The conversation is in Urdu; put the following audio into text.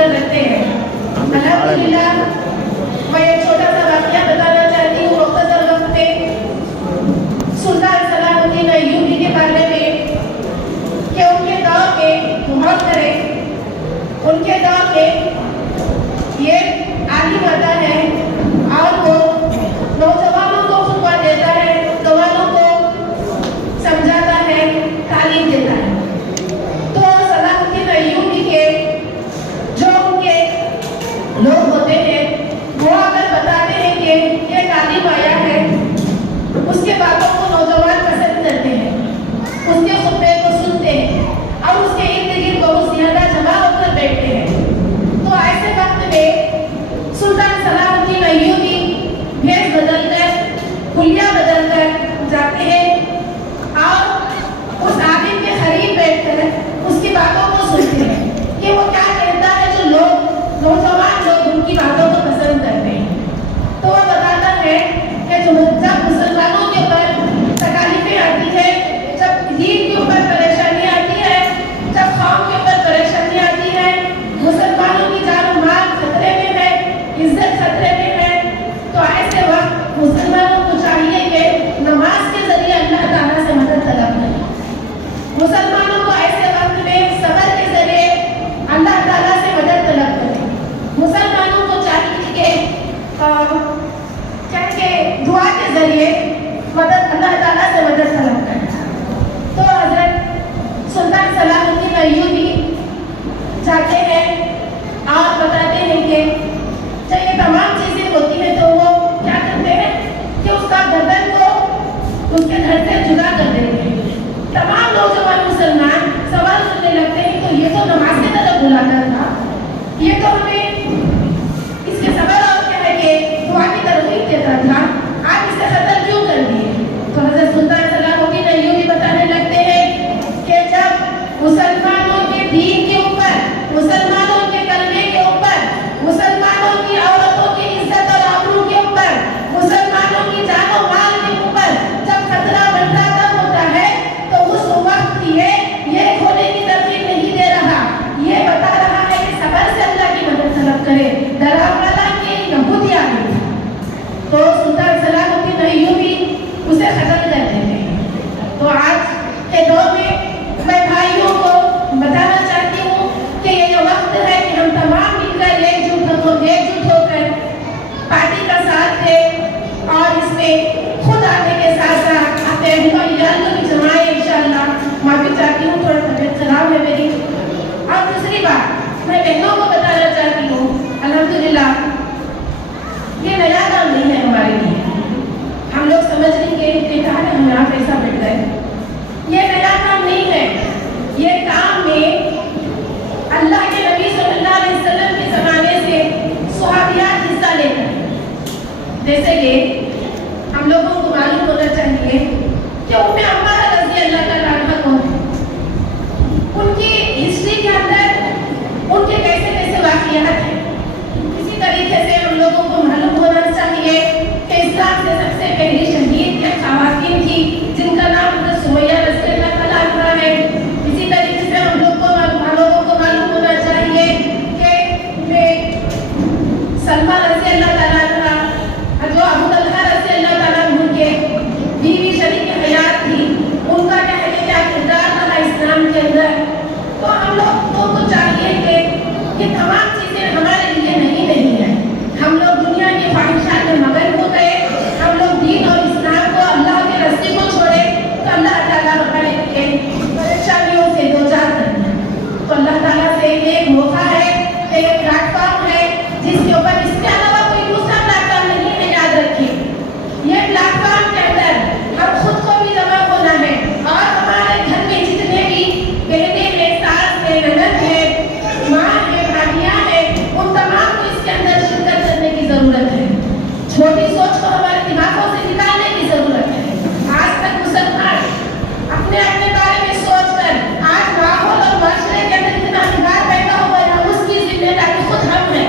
فکر رکھتے ہیں. الحمدللہ میں ایک چھوٹا سا واقعہ بتانا چاہتی ہوں مختصر وقت میں سلطان صلاح الدین ایوبی کے بارے میں کہ ان کے دور میں غور کریں. ان کے دور میں یہ عالم آتا ہے اور وہ نوجوانوں کو خطبہ دیتا ہے, نوجوانوں کو سمجھاتا ہے, تعلیم دیتا ہے. تو صلاح الدین ایوبی کے جو ان کے لوگ ہوتے ہیں وہ اگر بتاتے ہیں کہ یہ تعلیم آیا ہے, اس کے باتوں کو نوجوان پسند کرتے ہیں, اس کے خطبے کو سنتے ہیں اور اس کے ارد گرد بہت زیادہ جمع ہو کر بیٹھتے ہیں. تو ایسے وقت میں سلطان صلاح الدین ایوبی بھیس بدل کر, حلیہ بدل کر جاتے ہیں اور اس عالم کے قریب بیٹھ کر اس کی باتوں کو سنتے ہیں کہ وہ کیا کہتا ہے جو لوگ نوجوان لوگ ان کی باتوں کو پسند کرتے ہیں. تو وہ بتاتا ہے کہ جب مسلمانوں کے اوپر تکالیفیں آتی ہے, جب دین کے اوپر پریشانی آتی ہے, جب قوم کے اوپر پریشانی آتی ہے, مسلمانوں کی جان و مال خطرے میں ہے, عزت خطرے میں ہے, تو ایسے وقت مسلمانوں کو چاہیے کہ نماز کے ذریعے اللہ تعالیٰ سے مدد طلب کریں. مسلمانوں کو ایسے وقت میں صبر کے ذریعے اللہ تعالیٰ سے مدد طلب کریں. مسلمانوں کو چاہیے کہ دعا کے ذریعے مدد اللہ تعالیٰ سے مدد طلب کریں. تو حضرت سلطان صلاح الدین ایوبی جاتے ہیں اور بتاتے ہیں کہ جب یہ تمام چیزیں ہوتی ہیں تو وہ کیا کرتے ہیں کہ اس کا گردن کو اس کے گھر سے جدا کر دیتے ہیں. تمام نوجوان مسلمان سوال کرنے لگتے ہیں تو یہ تو نماز کی طرف بلاتا تھا, یہ تو ہمیں اس کے صبر اور کیا ہے کہ دعا کی ترغیب دیتا تھا, آپ اس سے قتل کیوں کر دیے؟ تو حضرت سلطان صلاح الدین ایوبی بتانے لگتے ہیں کہ جب مسلمانوں کے دین کے اوپر, مسلمانوں کے کلمے کے اوپر, مسلمانوں کی عورتوں کی عزت اور آبرو کے اوپر, مسلمانوں کی جان و مال کے اوپر جب خطرہ منڈراتا ہوتا ہے تو اس وقت یہ کھونے کی ترغیب نہیں دے رہا, یہ بتا رہا ہے کہ صبر سے اللہ کی مدد طلب کرے, ڈراونا کی نبوت آ گئی. تو سلطان صلاح الدین ایوبی اسے قتل کر دیتے ہیں. تو آج کے دور میں بھائیوں کو بتانا چاہتی ہوں کہ یہ وقت ہے کہ ہم تمام مل کر ایک جٹ ہو کر پارٹی کا ساتھ دیں اور اس میں خود آنے کے ساتھ ساتھ اپنے اہلیان کو بھی جمائیں. انشاءاللہ معافی چاہتی ہوں, تھوڑا طبیعت خراب ہے میری. اور دوسری بات میں بہنوں کو بتانا چاہتی ہوں, الحمدللہ یہ نیا کام نہیں ہے ہمارے لیے. ہم لوگ سمجھ رہے ہیں کہ کہاں ہے ہم یہاں پیسہ بیٹھ گئے, یہ نیا کام نہیں ہے. یہ کام میں اللہ کے نبی صلی اللہ علیہ وسلم کے زمانے سے صحابیات حصہ لے کر, جیسے کہ ہم لوگوں کو معلوم ہونا چاہیے کہ ام عمارہ رضی اللہ تعالیٰ عنہ کون ہے, ان کی ہسٹری کے اندر ان کے کیسے کیسے واقعات ہیں. اسی طریقے سے ہم لوگوں کو معلوم ہونا چاہیے کہ اسلام سے سب سے پہلی شہید ایک خواتین تھی جن کا نام حضرت سمیہ رضی اللہ تعالیٰ عنہ ہے. اسی طریقے سے ہم لوگوں کو معلوم ہونا چاہیے کہ سلمہ رضی اللہ تعالیٰ عنہ, جو ابو طلحہ رضی اللہ تعالیٰ عنہ کے بیوی شریک حیات تھی, ان کا کیا کردار تھا اسلام کے اندر. تو ہم لوگوں کو چاہیے کہ یہ تمام چیزیں ہمارے لیے نہیں ہیں. ہم لوگ دنیا کی خواہشات میں مگن ہو گئے, ہم لوگ دین اور اسلام کو, اللہ کے راستے کو چھوڑے تو اللہ تعالیٰ ہمارے لیے پریشانیوں سے دوچار کرنا. تو اللہ تعالیٰ سے ایک موقع ہے, ایک پلیٹ فارم ہے جس کے اوپر اس کے علاوہ کوئی دوسرا پلیٹ فارم نہیں ہے. یاد رکھیے یہ پلیٹ فارم کے اندر ہم خود کو بھی جمع ہونا ہے اور ہمارے گھر میں جتنے بھی بہنیں ہیں, ساس ہیں, نند ہیں, ماں ہے, بھابیاں ہیں, ان تمام کو اس کے اندر شرکت کرنے کی ضرورت ہے. چھوٹی سوچ کو ہمارے دماغوں سے نکالنے کی ضرورت ہے. آج تک مسلمان اپنے بارے میں سوچ کر آج ماحول اور معاشرے کے اندر اتنا بگاڑ پیدا ہوا ہے, ہم اس کی ذمہ داری خود ہم ہیں.